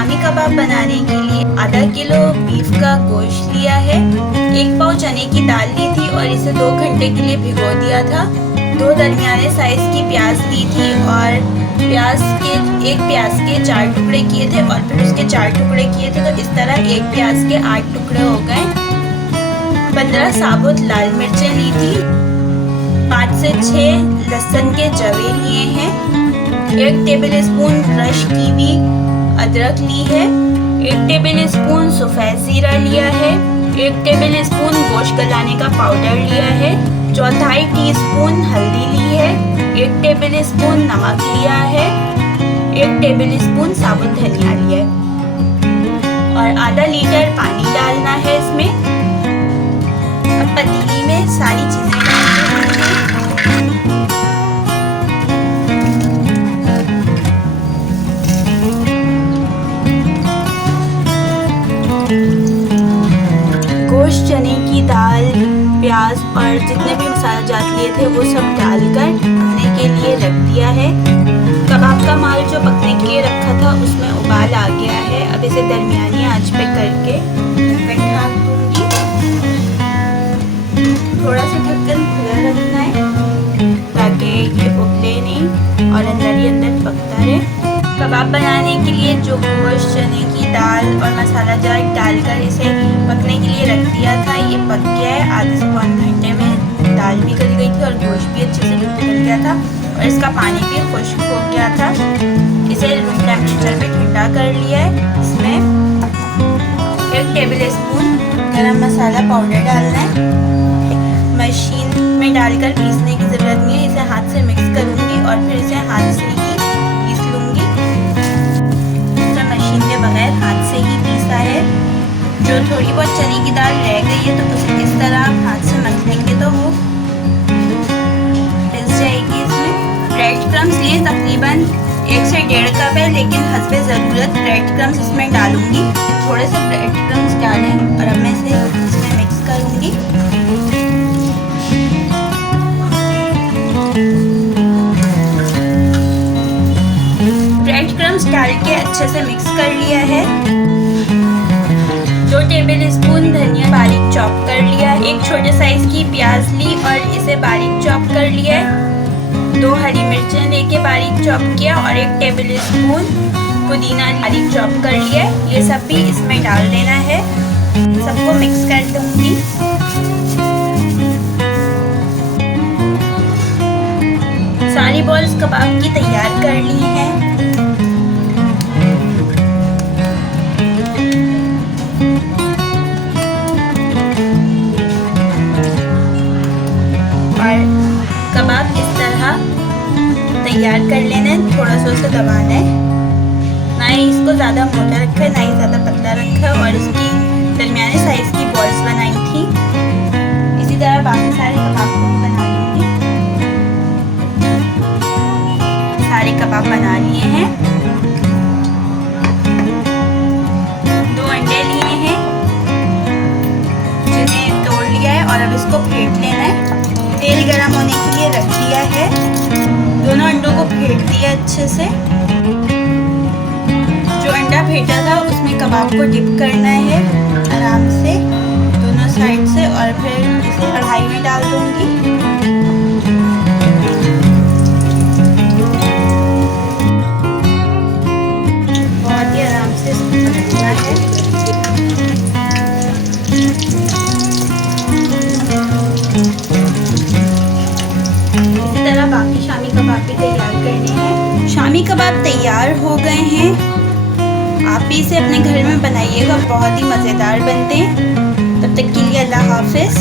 शामी कबाब बनाने के लिए आधा किलो बीफ का गोश्त लिया है, 1 पाव चने की दाल ली थी और इसे 2 घंटे के लिए भिगो दिया था। 2 दरमियाने साइज़ की प्याज ली थी और एक प्याज के 4 टुकड़े किए थे और फिर उसके 4 टुकड़े किए थे, तो इस तरह एक प्याज के 8 टुकड़े हो गए। 15 साबुत लाल मिर्चें ली थी, 5 से 6 लहसुन के जवे लिए हैं, 1 टेबल स्पून क्रश की हुई अदरक ली है, 1 टेबल स्पून सफ़ेद ज़ीरा लिया है, 1 टेबल स्पून गोश्त गलाने का पाउडर लिया है, 1/4 टीस्पून हल्दी ली है, 1 टेबल स्पून नमक लिया है, 1 टेबल स्पून साबुत धनिया लिया है और आधा लीटर पानी डालना है इसमें। अब पतीली में सारी चीज़ें गोश्त, चने की दाल, प्याज और जितने भी मसाला जात लिए थे वो सब डालकर पकने के लिए रख दिया है। कबाब का माल जो पकने के लिए रखा था उसमें उबाल आ गया है। अब इसे दरमियानी आंच पे करके ढक दूंगी। थोड़ा सा ढक्कन खुला रखना है ताकि ये उबले नहीं और अंदर ही अंदर पकता रहे। कबाब बनाने के लिए जो गोश्त, चने की दाल और मसाला जात डालकर इसे पकने के लिए रख दिया था, ये पक गया है। आधे से पौन घंटे में दाल भी गल गई थी और गोश्त भी अच्छे से गल गया था और इसका पानी भी खुश्क हो गया था। इसे रूम टेम्परेचर पे ठंडा कर लिया है। इसमें 1 टेबल स्पून गरम मसाला पाउडर डालना है। मशीन में डालकर पीसने की ज़रूरत नहीं है, इसे हाथ से मिक्स करूँगी और फिर इसे हाथ से ही पीस लूँगी। मशीन के बगैर हाथ से ही पीसा है। जो थोड़ी बहुत चने की दाल रह गई है तो उसे इस तरह आप हाथ से मथ लेंगे तो वो पिस जाएगी। इसमें ब्रेड क्रम्स लिए तकरीबन 1 से 1.5 कप है, लेकिन हस्बे ज़रूरत ब्रेड क्रम्स इसमें डालूंगी। थोड़े से ब्रेड क्रम्स डालें और अब मैं इसे इसमें मिक्स करूँगी। ब्रेड क्रम्स डाल के अच्छे से मिक्स कर लिया है। 2 टेबल स्पून धनिया बारीक चॉप कर लिया, 1 छोटे साइज की प्याज ली और इसे बारीक चॉप कर लिया है। 2 हरी मिर्चें लेके बारीक चॉप किया और 1 टेबल स्पून पुदीना बारीक चॉप कर लिया। ये सब भी इसमें डाल देना है। सबको मिक्स कर दूंगी। सारी बॉल्स कबाब की तैयार कर ली है। कबाब इस तरह तैयार कर लेना है। थोड़ा सा उसे दबाना है, ना ही इसको ज़्यादा मोटा रखा है ना ही ज़्यादा पतला रखा है और इसकी दरमियाने साइज़ की बॉल्स बनाई थी। इसी तरह बाकी सारे कबाब को बना लूँगी। सारे कबाब बना लिए हैं। 2 अंडे लिए हैं जिन्हें तोड़ लिया है और अब इसको फेंट लेना है। तेल गरम होने के लिए रख दिया है। दोनों अंडों को फेंट दिया अच्छे से। जो अंडा फेंटा था उसमें कबाब को डिप करना है आराम से दोनों साइड से और फिर इसे कढ़ाई में डाल दूंगी। बहुत ही आराम से इसको पलटना है। बाकी शामी कबाब भी तैयार करने हैं। शामी कबाब तैयार हो गए हैं। आप भी इसे अपने घर में बनाइएगा, बहुत ही मज़ेदार बनते हैं। तब तक के लिए अल्लाह हाफिज़।